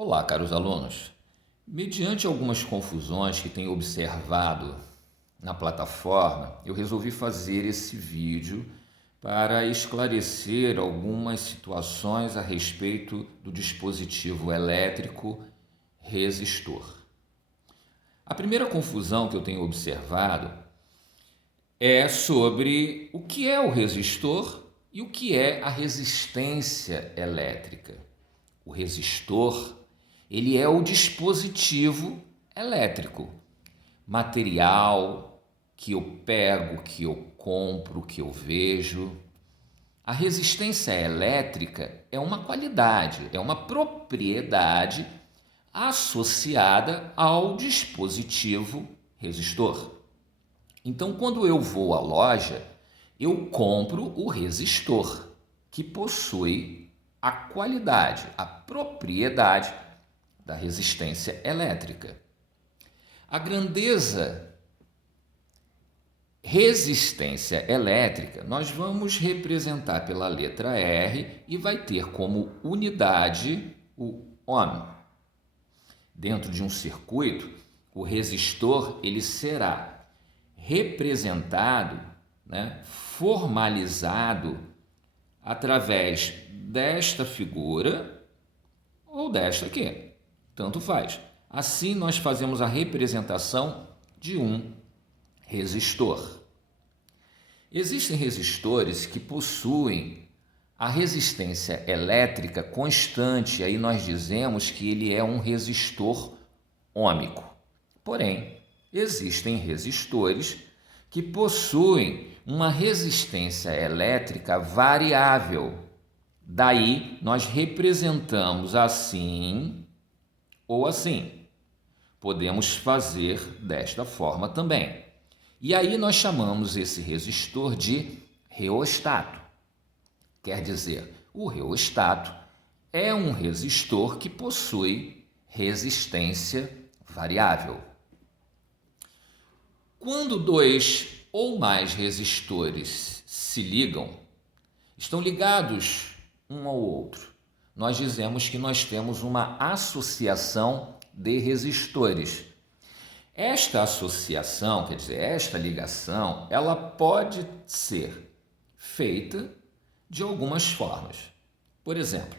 Olá, caros alunos. Mediante algumas confusões que tenho observado na plataforma, eu resolvi fazer esse vídeo para esclarecer algumas situações a respeito do dispositivo elétrico resistor. A primeira confusão que eu tenho observado é sobre o que é o resistor e o que é a resistência elétrica. O resistor, ele é o dispositivo elétrico, material que eu pego, que eu compro, que eu vejo. A resistência elétrica é uma qualidade, é uma propriedade associada ao dispositivo resistor. Então, quando eu vou à loja, eu compro o resistor, que possui a qualidade, a propriedade da resistência elétrica. A grandeza resistência elétrica nós vamos representar pela letra R e vai ter como unidade o ohm. Dentro de um circuito, o resistor ele será representado, formalizado através desta figura ou desta aqui, tanto faz. Assim nós fazemos a representação de um resistor. Existem resistores que possuem a resistência elétrica constante, aí nós dizemos que ele é um resistor ôhmico. Porém, existem resistores que possuem uma resistência elétrica variável. Daí, nós representamos assim ou assim. Podemos fazer desta forma também. E aí nós chamamos esse resistor de reostato. Quer dizer, o reostato é um resistor que possui resistência variável. Quando dois ou mais resistores se ligam, estão ligados um ao outro. Nós dizemos que nós temos uma associação de resistores. Esta associação, quer dizer, esta ligação, ela pode ser feita de algumas formas. Por exemplo,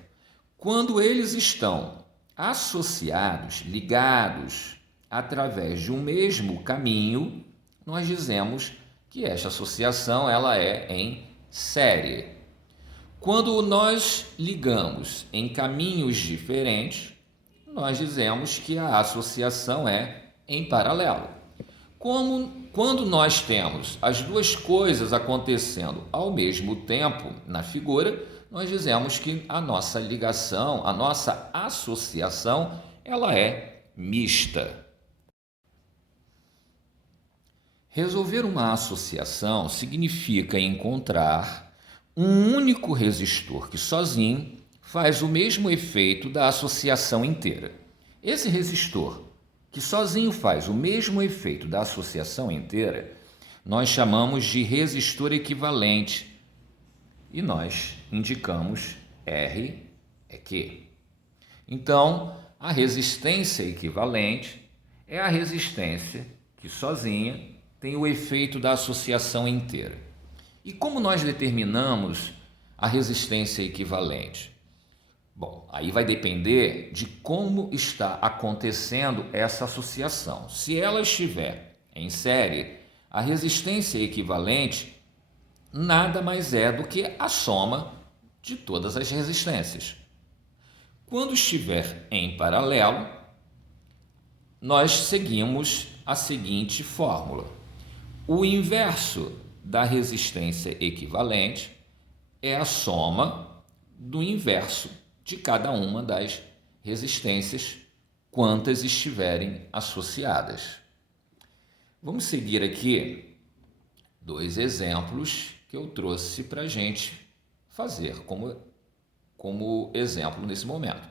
quando eles estão associados, ligados através de um mesmo caminho, nós dizemos que esta associação ela é em série. Quando nós ligamos em caminhos diferentes, nós dizemos que a associação é em paralelo. Quando nós temos as duas coisas acontecendo ao mesmo tempo na figura, nós dizemos que a nossa ligação, a nossa associação, ela é mista. Resolver uma associação significa encontrar um único resistor que sozinho faz o mesmo efeito da associação inteira. Esse resistor que sozinho faz o mesmo efeito da associação inteira, nós chamamos de resistor equivalente e nós indicamos R é Q. Então, a resistência equivalente é a resistência que sozinha tem o efeito da associação inteira. E como nós determinamos a resistência equivalente? Bom, aí vai depender de como está acontecendo essa associação. Se ela estiver em série, a resistência equivalente nada mais é do que a soma de todas as resistências. Quando estiver em paralelo, nós seguimos a seguinte fórmula. O inverso da resistência equivalente é a soma do inverso de cada uma das resistências, quantas estiverem associadas. Vamos seguir aqui dois exemplos que eu trouxe para a gente fazer como exemplo nesse momento.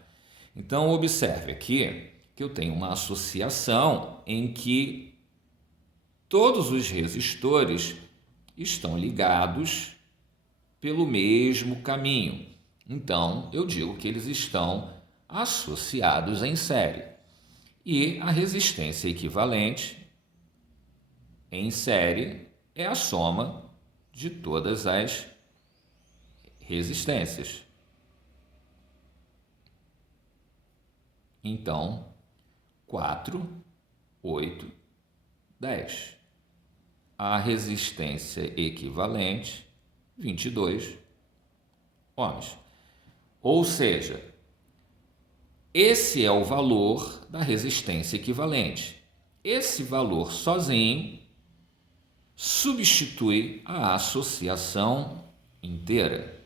Então, observe aqui que eu tenho uma associação em que todos os resistores estão ligados pelo mesmo caminho. Então, eu digo que eles estão associados em série. E a resistência equivalente em série é a soma de todas as resistências. Então, 4, 8, 10. A resistência equivalente, 22 ohms. Ou seja, esse é o valor da resistência equivalente. Esse valor sozinho substitui a associação inteira.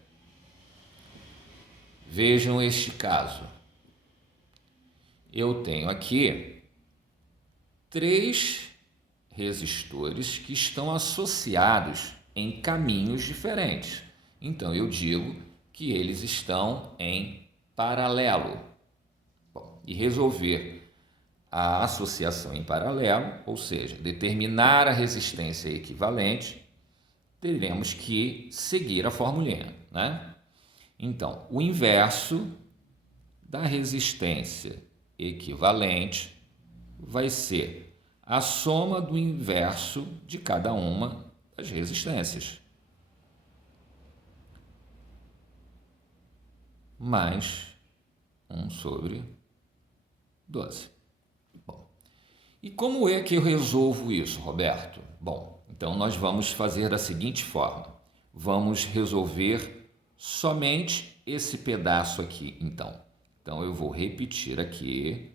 Vejam este caso. Eu tenho aqui 3 resistores que estão associados em caminhos diferentes. Então, eu digo que eles estão em paralelo. Bom, e resolver a associação em paralelo, ou seja, determinar a resistência equivalente, teremos que seguir a formulinha, né? Então, o inverso da resistência equivalente vai ser a soma do inverso de cada uma das resistências, mais 1 sobre 12. Bom, e como é que eu resolvo isso, Roberto? Bom, então nós vamos fazer da seguinte forma. Vamos resolver somente esse pedaço aqui, então. Então, eu vou repetir aqui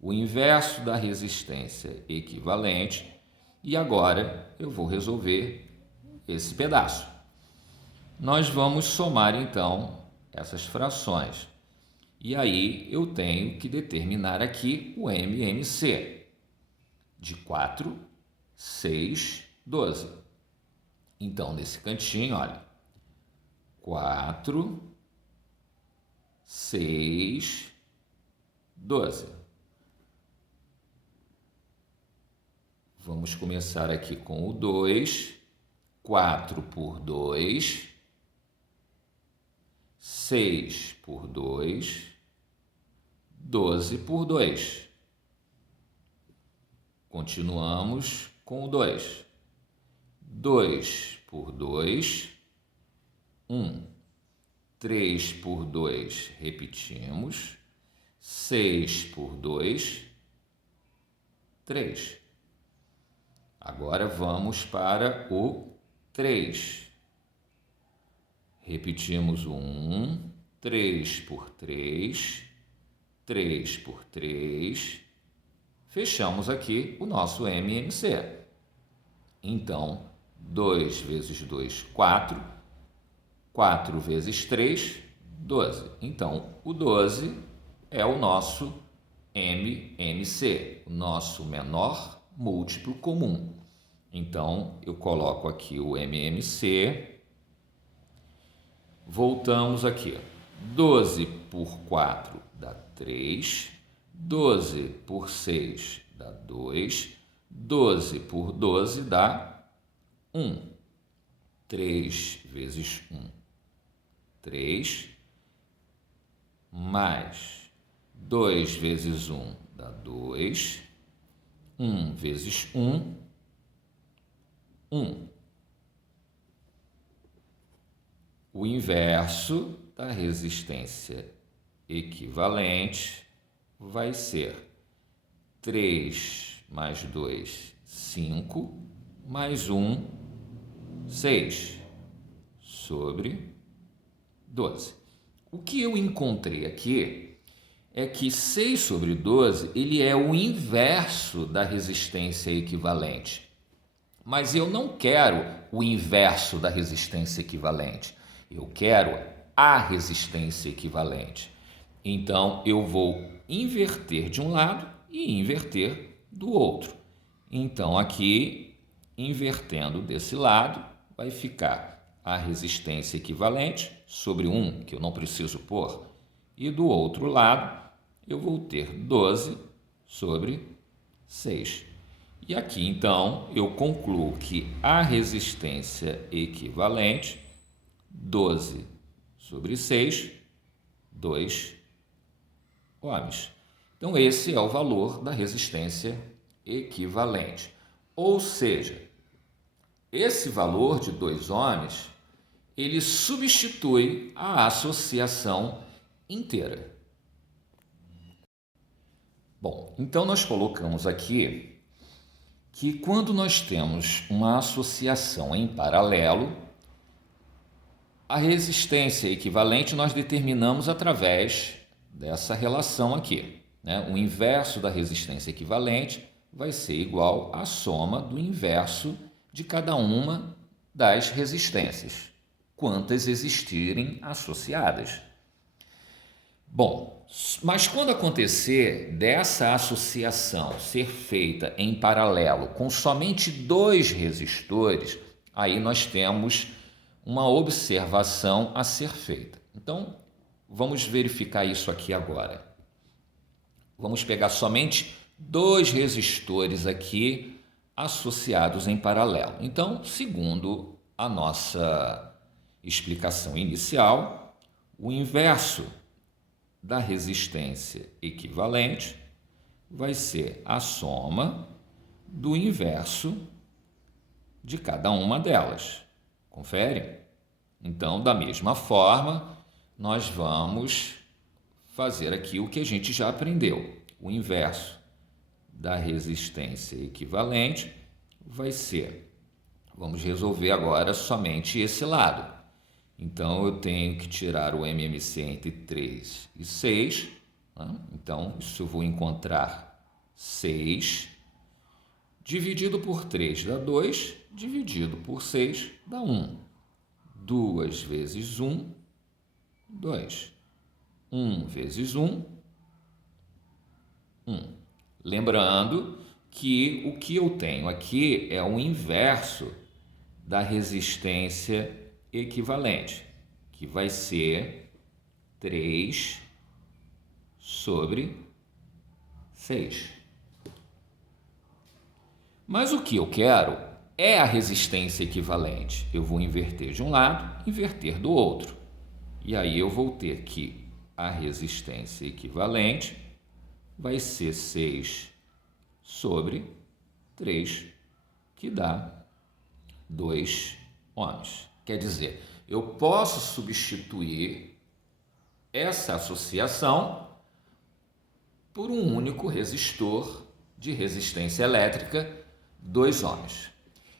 o inverso da resistência equivalente e agora eu vou resolver esse pedaço. Nós vamos somar, então, essas frações. E aí eu tenho que determinar aqui o MMC de 4, 6, 12. Então, nesse cantinho, olha, 4, 6, 12. Vamos começar aqui com o 2, 4 por 2, 6 por 2, 12 por 2. Continuamos com o 2. 2 por 2, 1. 3 por 2, repetimos. 6 por 2, 3. Agora vamos para o 3. Repetimos o 1, 3 por 3, 3 por 3. Fechamos aqui o nosso MMC. Então, 2 vezes 2, 4. 4 vezes 3, 12. Então, o 12 é o nosso MMC, o nosso menor múltiplo comum. Então, eu coloco aqui o MMC. Voltamos aqui. 12 por 4 dá 3. 12 por 6 dá 2. 12 por 12 dá 1. 3 vezes 1, 3. Mais 2 vezes 1 dá 2. 1 vezes 1, 1. O inverso da resistência equivalente vai ser 3 mais 2, 5, mais 1, 6, sobre 12. O que eu encontrei aqui é que 6 sobre 12 ele é o inverso da resistência equivalente. Mas eu não quero o inverso da resistência equivalente. Eu quero a resistência equivalente. Então, eu vou inverter de um lado e inverter do outro. Então, aqui, invertendo desse lado, vai ficar a resistência equivalente sobre 1, que eu não preciso pôr, e do outro lado, eu vou ter 12 sobre 6. E aqui, então, eu concluo que a resistência equivalente, 12 sobre 6, 2 ohms. Então, esse é o valor da resistência equivalente. Ou seja, esse valor de 2 ohms, ele substitui a associação inteira. Bom, então nós colocamos aqui que quando nós temos uma associação em paralelo, a resistência equivalente nós determinamos através dessa relação aqui, né? O inverso da resistência equivalente vai ser igual à soma do inverso de cada uma das resistências, quantas existirem associadas. Bom, mas quando acontecer dessa associação ser feita em paralelo com somente 2 resistores, aí nós temos uma observação a ser feita. Então, vamos verificar isso aqui agora. Vamos pegar somente 2 resistores aqui associados em paralelo. Então, segundo a nossa explicação inicial, o inverso da resistência equivalente vai ser a soma do inverso de cada uma delas. Confere? Então, da mesma forma, nós vamos fazer aqui o que a gente já aprendeu. O inverso da resistência equivalente vai ser, vamos resolver agora somente esse lado. Então, eu tenho que tirar o MMC entre 3 e 6. Né? Então, isso eu vou encontrar 6. Dividido por 3 dá 2. Dividido por 6 dá 1. 2 vezes 1, 2. 1 vezes 1, 1. Lembrando que o que eu tenho aqui é o inverso da resistência equivalente, que vai ser 3 sobre 6. Mas o que eu quero é a resistência equivalente. Eu vou inverter de um lado, inverter do outro. E aí eu vou ter que a resistência equivalente vai ser 6 sobre 3, que dá 2 ohms. Quer dizer, eu posso substituir essa associação por um único resistor de resistência elétrica, 2 ohms.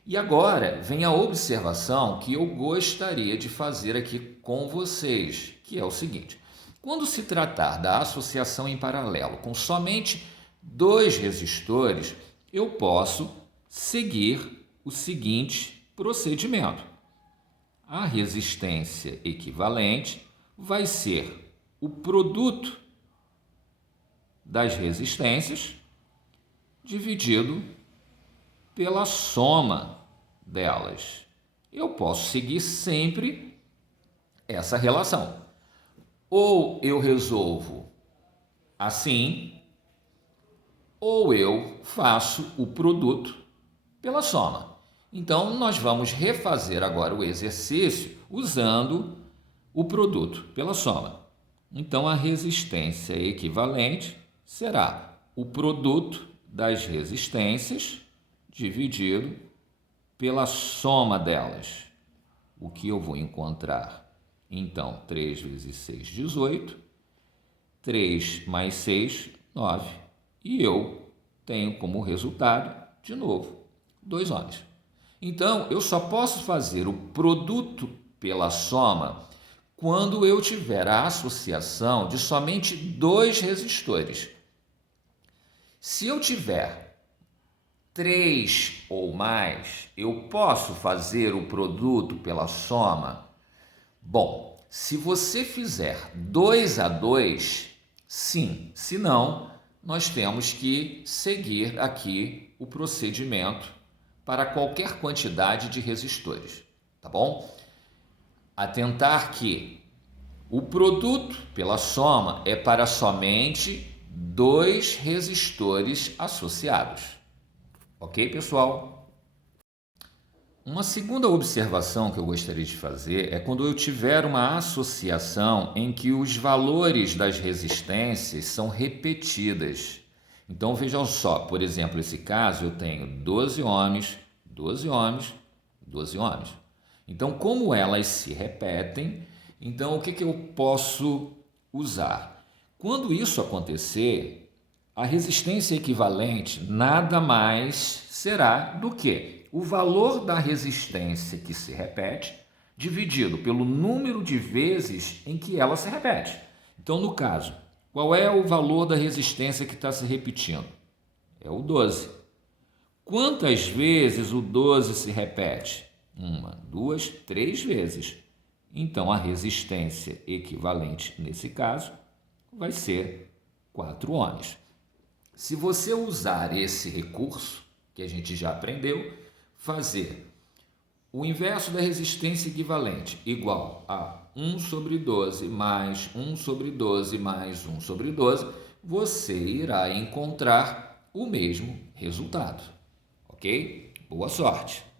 E agora vem a observação que eu gostaria de fazer aqui com vocês, que é o seguinte: quando se tratar da associação em paralelo com somente 2 resistores, eu posso seguir o seguinte procedimento. A resistência equivalente vai ser o produto das resistências dividido pela soma delas. Eu posso seguir sempre essa relação. Ou eu resolvo assim, ou eu faço o produto pela soma. Então, nós vamos refazer agora o exercício usando o produto pela soma. Então, a resistência equivalente será o produto das resistências dividido pela soma delas. O que eu vou encontrar? Então, 3 vezes 6, 18. 3 mais 6, 9. E eu tenho como resultado, de novo, 2 ohms. Então, eu só posso fazer o produto pela soma quando eu tiver a associação de somente 2 resistores. Se eu tiver 3 ou mais, eu posso fazer o produto pela soma? Bom, se você fizer 2 a 2, sim. Se não, nós temos que seguir aqui o procedimento para qualquer quantidade de resistores, tá bom? Atentar que o produto pela soma é para somente 2 resistores associados. Ok, pessoal? Uma segunda observação que eu gostaria de fazer é quando eu tiver uma associação em que os valores das resistências são repetidas. Então vejam só, por exemplo, esse caso eu tenho 12 ohms, 12 ohms, 12 ohms. Então, como elas se repetem, então o que eu posso usar? Quando isso acontecer, a resistência equivalente nada mais será do que o valor da resistência que se repete dividido pelo número de vezes em que ela se repete. Então, no caso, qual é o valor da resistência que está se repetindo? É o 12. Quantas vezes o 12 se repete? 1, 2, 3 vezes. Então, a resistência equivalente, nesse caso, vai ser 4 ohms. Se você usar esse recurso, que a gente já aprendeu, fazer o inverso da resistência equivalente igual a 1 sobre 12 mais 1 sobre 12 mais 1 sobre 12, você irá encontrar o mesmo resultado. Ok? Boa sorte!